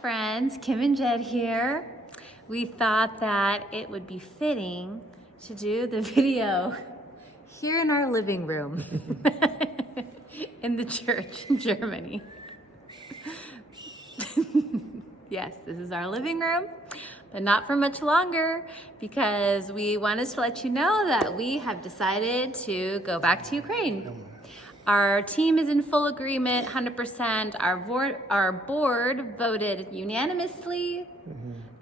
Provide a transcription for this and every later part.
friends, Kim and Jed here. We thought that it would be fitting to do the video here in our living room in the church in Germany. Yes, this is our living room, but not for much longer because we wanted to let you know that we have decided to go back to Ukraine. Our team is in full agreement, 100%. Our board voted unanimously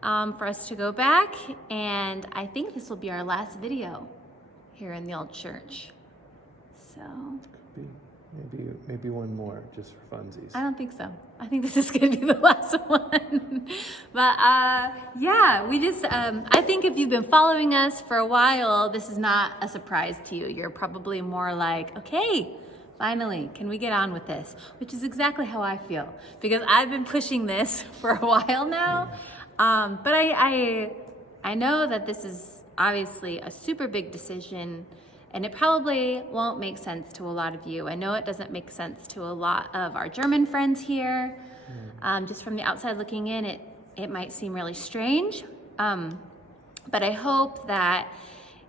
for us to go back, and I think this will be our last video here in the old church. So maybe one more just for funsies. I don't think so. I think this is going to be the last one. But yeah, we just I think if you've been following us for a while, this is not a surprise to you. You're probably more like, okay, finally, can we get on with this? Which is exactly how I feel, because I've been pushing this for a while now. But I know that this is obviously a super big decision, and it probably won't make sense to a lot of you. I know it doesn't make sense to a lot of our German friends here. Just from the outside looking in, it might seem really strange. But I hope that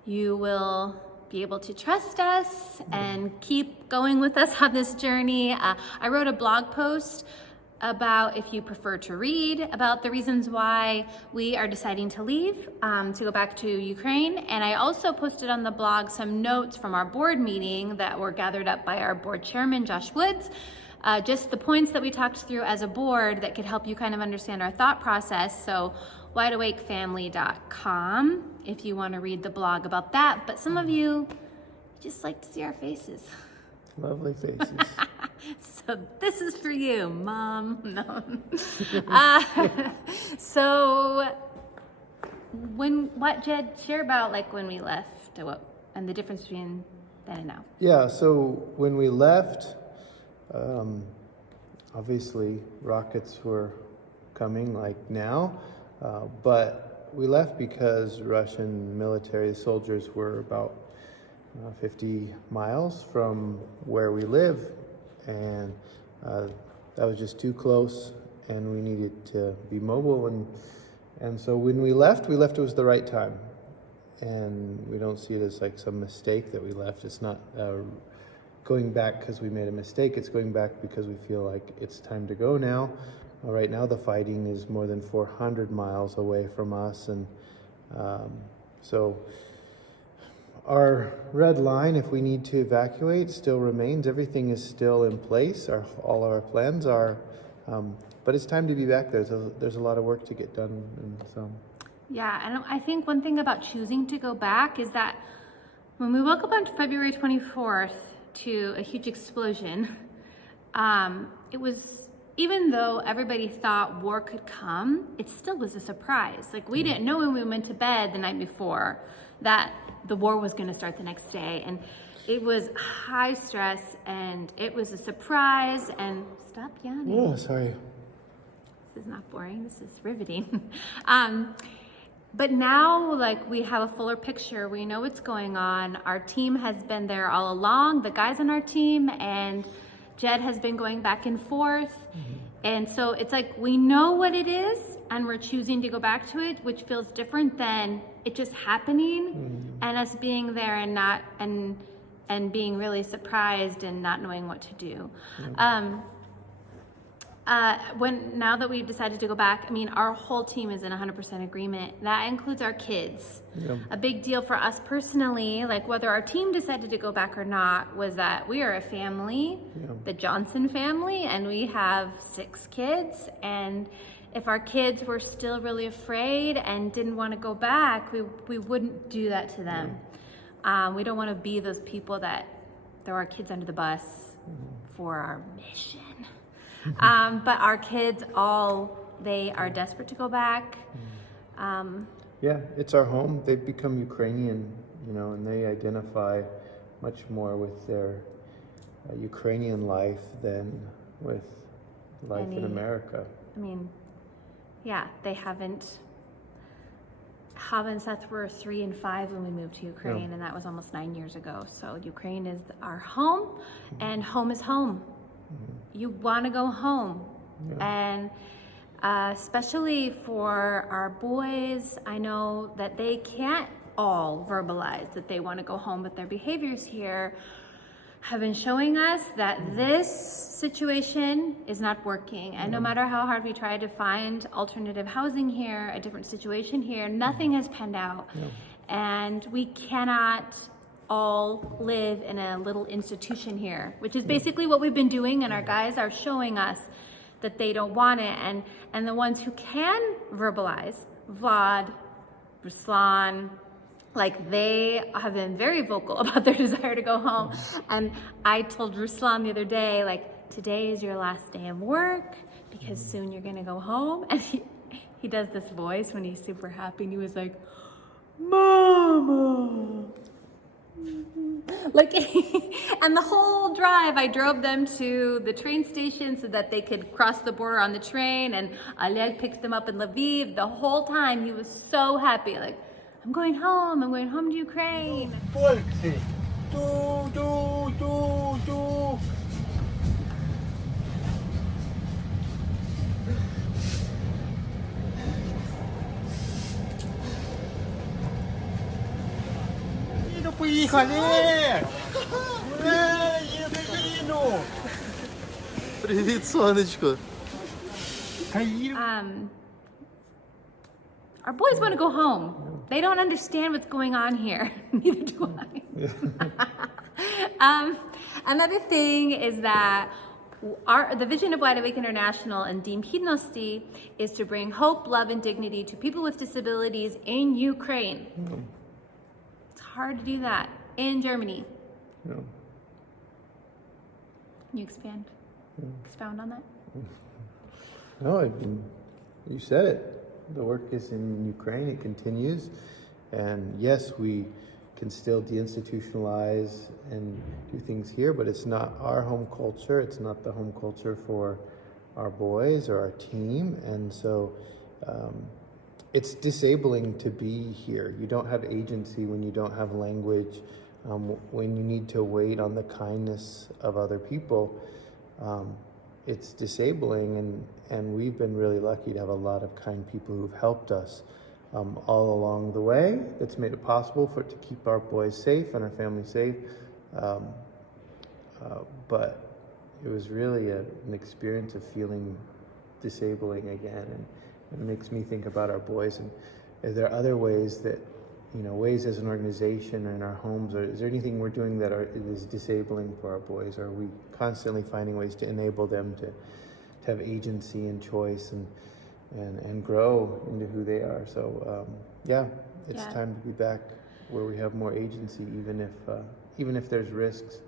you will be able to trust us and keep going with us on this journey. I wrote a blog post about, if you prefer to read, about the reasons why we are deciding to leave, to go back to Ukraine. And I also posted on the blog some notes from our board meeting that were gathered up by our board chairman, Josh Woods. Just the points that we talked through as a board that could help you kind of understand our thought process. So wideawakefamily.com if you want to read the blog about that. But some of you just like to see our faces. Lovely faces. So this is for you, Mom. No. So what Jed, share about like when we left and the difference between then and now. Yeah, so when we left, obviously rockets were coming like now, but we left because Russian military soldiers were about 50 miles from where we live, and that was just too close, and we needed to be mobile, and so when we left, it was the right time, and we don't see it as like some mistake that we left. It's not going back because we made a mistake. It's going back because we feel like it's time to go now. Right now the fighting is more than 400 miles away from us, and so our red line, if we need to evacuate, still remains. Everything is still in place. All our plans are, but it's time to be back there. There's a lot of work to get done, and so. Yeah, and I think one thing about choosing to go back is that when we woke up on February 24th to a huge explosion, it was, even though everybody thought war could come, it still was a surprise. Like, we didn't know when we went to bed the night before that the war was going to start the next day, and it was high stress, and it was a surprise. And stop yawning. Oh, sorry. This is not boring. This is riveting. But now, like, we have a fuller picture. We know what's going on. Our team has been there all along, the guys on our team, and Jed has been going back and forth. And so it's like, we know what it is, and we're choosing to go back to it, which feels different than it just happening and us being there and not, and being really surprised and not knowing what to do. Now that we've decided to go back, I mean, our whole team is in 100% agreement. That includes our kids. A big deal for us personally, like whether our team decided to go back or not, was that we are a family, the Johnson family, and we have 6 kids. And if our kids were still really afraid and didn't want to go back, we wouldn't do that to them. We don't want to be those people that throw our kids under the bus for our mission. But our kids they are desperate to go back. Yeah, it's our home. They've become Ukrainian, and they identify much more with their Ukrainian life than with life in America. I mean, yeah, they haven't. Hava and Seth were 3 and 5 when we moved to Ukraine, and that was almost 9 years ago. So Ukraine is our home, and home is home. You want to go home, and especially for our boys. I know that they can't all verbalize that they want to go home, but their behaviors here have been showing us that this situation is not working. And no matter how hard we try to find alternative housing here, a different situation here, nothing has panned out. And we cannot all live in a little institution here, which is basically what we've been doing, and our guys are showing us that they don't want it. And the ones who can verbalize, Vlad, Ruslan, like they have been very vocal about their desire to go home. And I told Ruslan the other day, like, today is your last day of work because soon you're gonna go home. And he does this voice when he's super happy, and he was like, Mama. Like, and the whole drive, I drove them to the train station so that they could cross the border on the train, and Oleg picked them up in Lviv. The whole time he was so happy, like, I'm going home to Ukraine. Поїхали! Їду! Привіт, сонечко. Our boys want to go home. They don't understand what's going on here. Neither do I. Another thing is that the vision of Wide Awake International and Dім Гідності is to bring hope, love, and dignity to people with disabilities in Ukraine. It's hard to do that in Germany. Yeah. Can you expound on that? No, you said it. The work is in Ukraine, it continues. And yes, we can still deinstitutionalize and do things here, but it's not our home culture. It's not the home culture for our boys or our team. And so it's disabling to be here. You don't have agency when you don't have language, when you need to wait on the kindness of other people. It's disabling, and we've been really lucky to have a lot of kind people who've helped us all along the way. That's made it possible to keep our boys safe and our family safe. But it was really an experience of feeling disabling again, and it makes me think about our boys. And are there other ways that, ways as an organization or in our homes, or is there anything we're doing that is disabling for our boys? Or are we constantly finding ways to enable them to have agency and choice and grow into who they are? So it's time to be back where we have more agency, even if there's risks.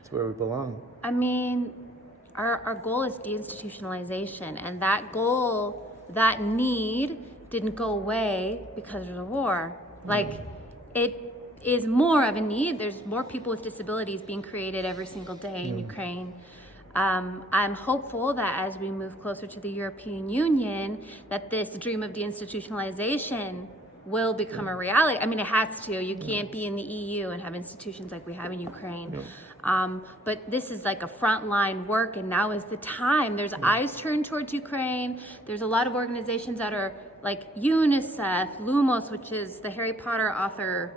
It's where we belong. I mean, our goal is deinstitutionalization, and that goal, that need, didn't go away because of the war. Like, it is more of a need. There's more people with disabilities being created every single day in Ukraine. I'm hopeful that as we move closer to the European Union, that this dream of deinstitutionalization will become a reality. I mean, it has to. You can't be in the EU and have institutions like we have in Ukraine. But this is like a frontline work, and now is the time. There's eyes turned towards Ukraine. There's a lot of organizations that are like UNICEF, Lumos, which is the Harry Potter author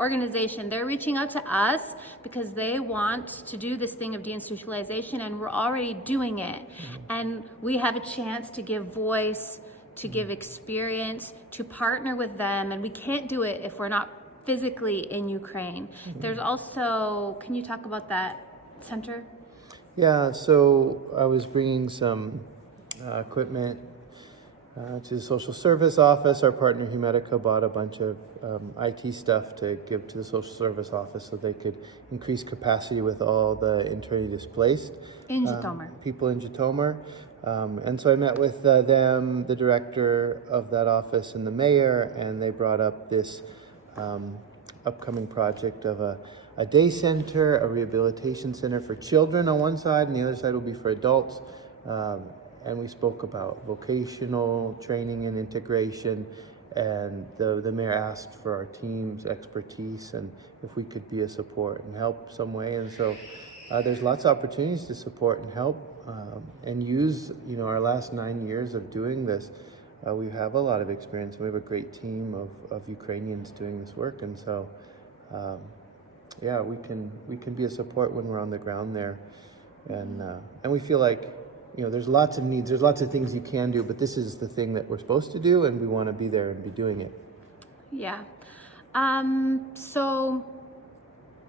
organization. They're reaching out to us because they want to do this thing of deinstitutionalization, and we're already doing it. And we have a chance to give voice, to give experience, to partner with them, and we can't do it if we're not physically in Ukraine. There's also, can you talk about that center? Yeah, so I was bringing some equipment to the social service office. Our partner Humedica bought a bunch of IT stuff to give to the social service office so they could increase capacity with all the internally displaced In Zhytomyr. People in Zhytomyr. And so I met with them, the director of that office, and the mayor, and they brought up this upcoming project of a day center, a rehabilitation center for children on one side, and the other side will be for adults. And we spoke about vocational training and integration, and the mayor asked for our team's expertise and if we could be a support and help some way. And so there's lots of opportunities to support and help and use, our last 9 years of doing this. We have a lot of experience. We have a great team of Ukrainians doing this work, and so we can be a support when we're on the ground there, and we feel like there's lots of needs, there's lots of things you can do, but this is the thing that we're supposed to do, and we want to be there and be doing it. Yeah. So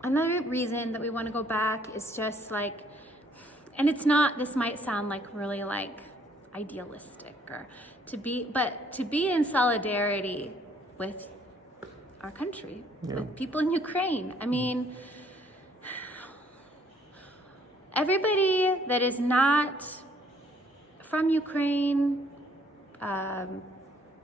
another reason that we want to go back is just like, and it's not, this might sound like really like idealistic or to be in solidarity with our country, with people in Ukraine. I mean, everybody that is not from Ukraine,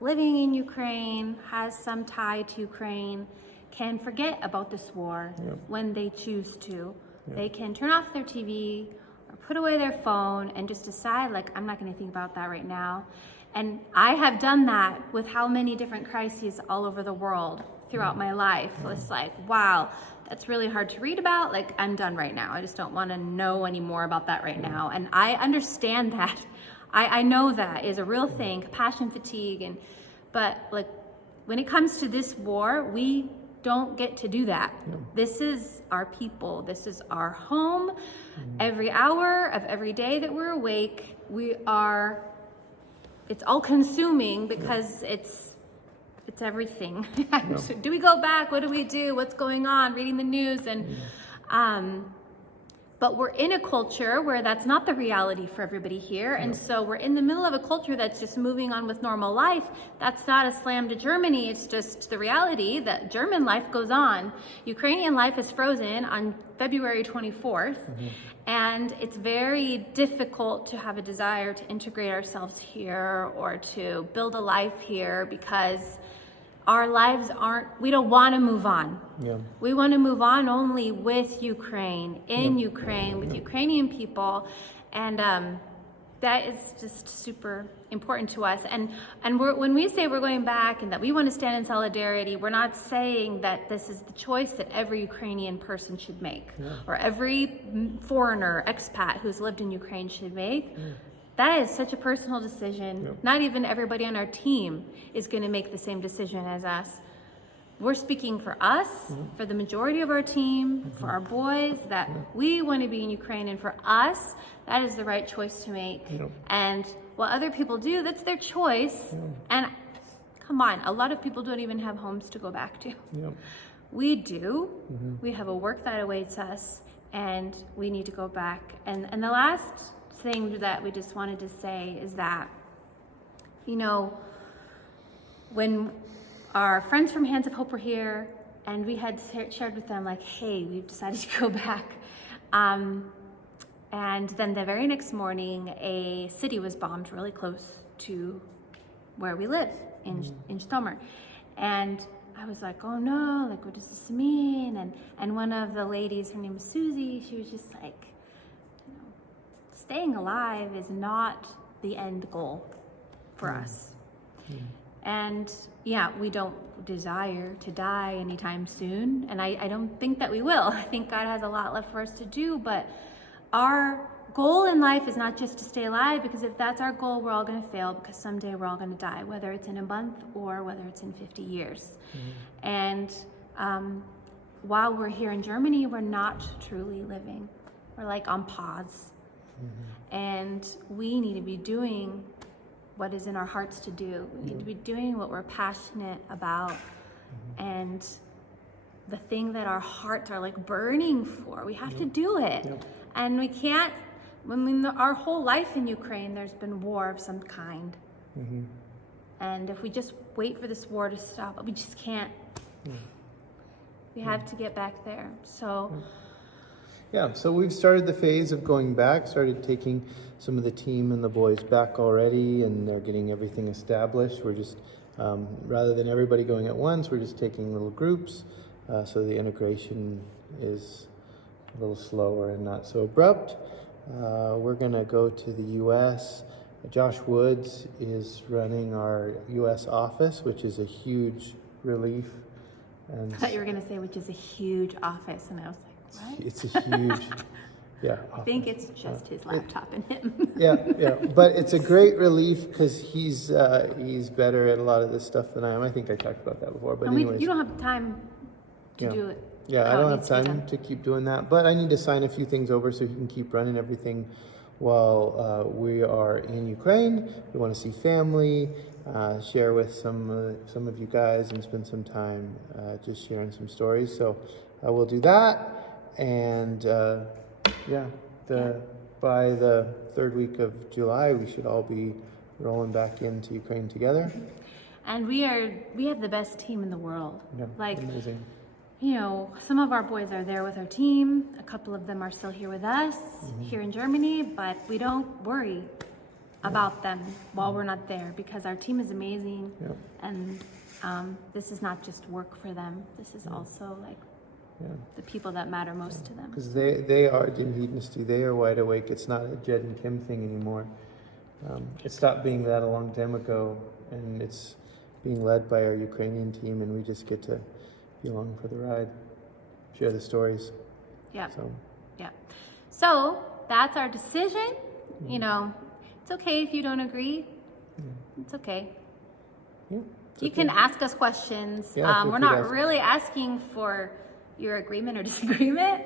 living in Ukraine, has some tie to Ukraine, can forget about this war when they choose to. They can turn off their TV or put away their phone and just decide, like, I'm not going to think about that right now. And I have done that with how many different crises all over the world throughout my life. It's like, wow, that's really hard to read about. Like, I'm done right now. I just don't want to know any more about that right now. And I understand that. I know that is a real thing, compassion fatigue. But like, when it comes to this war, we don't get to do that. This is our people. This is our home. Every hour of every day that we're awake, it's all consuming because it's everything. Do we go back? What do we do? What's going on? Reading the news but we're in a culture where that's not the reality for everybody here. And so we're in the middle of a culture that's just moving on with normal life. That's not a slam to Germany. It's just the reality that German life goes on. Ukrainian life is frozen on February 24th. And it's very difficult to have a desire to integrate ourselves here or to build a life here because our lives we don't want to move on. We want to move on only with Ukraine, in Ukraine, with Ukrainian people. And that is just super important to us. And when we say we're going back and that we want to stand in solidarity, we're not saying that this is the choice that every Ukrainian person should make or every foreigner, expat who's lived in Ukraine should make. That is such a personal decision. Not even everybody on our team is going to make the same decision as us. We're speaking for us, for the majority of our team, for our boys, that we want to be in Ukraine. And for us, that is the right choice to make. And what other people do, that's their choice. And come on, a lot of people don't even have homes to go back to. We do. We have a work that awaits us, and we need to go back. And the last thing that we just wanted to say is that, when our friends from Hands of Hope were here and we had shared with them, like, hey, we've decided to go back. And then the very next morning, a city was bombed really close to where we live in Zhytomyr. And I was like, oh no, like, what does this mean? And one of the ladies, her name was Susie, she was just like, staying alive is not the end goal for us. And we don't desire to die anytime soon. And I don't think that we will. I think God has a lot left for us to do. But our goal in life is not just to stay alive, because if that's our goal, we're all going to fail, because someday we're all going to die, whether it's in a month or whether it's in 50 years. And while we're here in Germany, we're not truly living. We're like on pause. And we need to be doing what is in our hearts to do. We need to be doing what we're passionate about. And the thing that our hearts are like burning for, we have to do it. And we can't, our whole life in Ukraine, there's been war of some kind. And if we just wait for this war to stop, we just can't. We have to get back there. So so we've started the phase of going back, started taking some of the team and the boys back already, and they're getting everything established. We're just, rather than everybody going at once, we're just taking little groups, so the integration is a little slower and not so abrupt. We're gonna go to the US. Josh Woods is running our US office, which is a huge relief. And I thought you were gonna say, which is a huge office, and I was like, what? It's a huge, Yeah. I think it's just his laptop and him. Yeah, yeah, but it's a great relief because he's better at a lot of this stuff than I am. I think I talked about that before, but And anyways. you don't have time to Yeah. do it. Yeah, I how it don't have needs to be time done. to keep doing that, but I need to sign a few things over so he can keep running everything while we are in Ukraine. We want to see family, share with some of you guys, and spend some time just sharing some stories. So I will do that, and yeah, by the third week of July, we should all be rolling back into Ukraine together. And we have the best team in the world. Yeah, Like, amazing. you know, some of our boys are there with our team. A couple of them are still here with us here in Germany, but we don't worry about them while we're not there because our team is amazing. Yeah. And this is not just work for them. This is also like Yeah. the people that matter most to them. Because they are Dim Hedonisty, they are wide awake. It's not a Jed and Kim thing anymore. It stopped being that a long time ago, and it's being led by our Ukrainian team, and we just get to be along for the ride, share the stories. Yeah. So Yeah. So that's our decision. You know, it's okay if you don't agree. It's okay. yeah, it's You okay. can ask us questions. Yeah, feel We're free to not ask. really asking for your agreement or disagreement.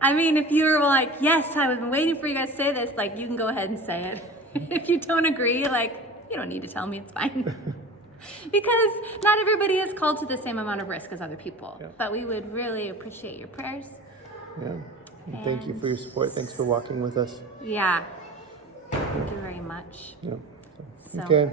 I mean, if you were like, yes, I've been waiting for you guys to say this, like, you can go ahead and say it. If you don't agree, like, you don't need to tell me, it's fine. Because not everybody is called to the same amount of risk as other people. Yeah. But we would really appreciate your prayers. Yeah. And thank you for your support. Thanks for walking with us. Yeah. Thank you very much. Yeah. So- Okay.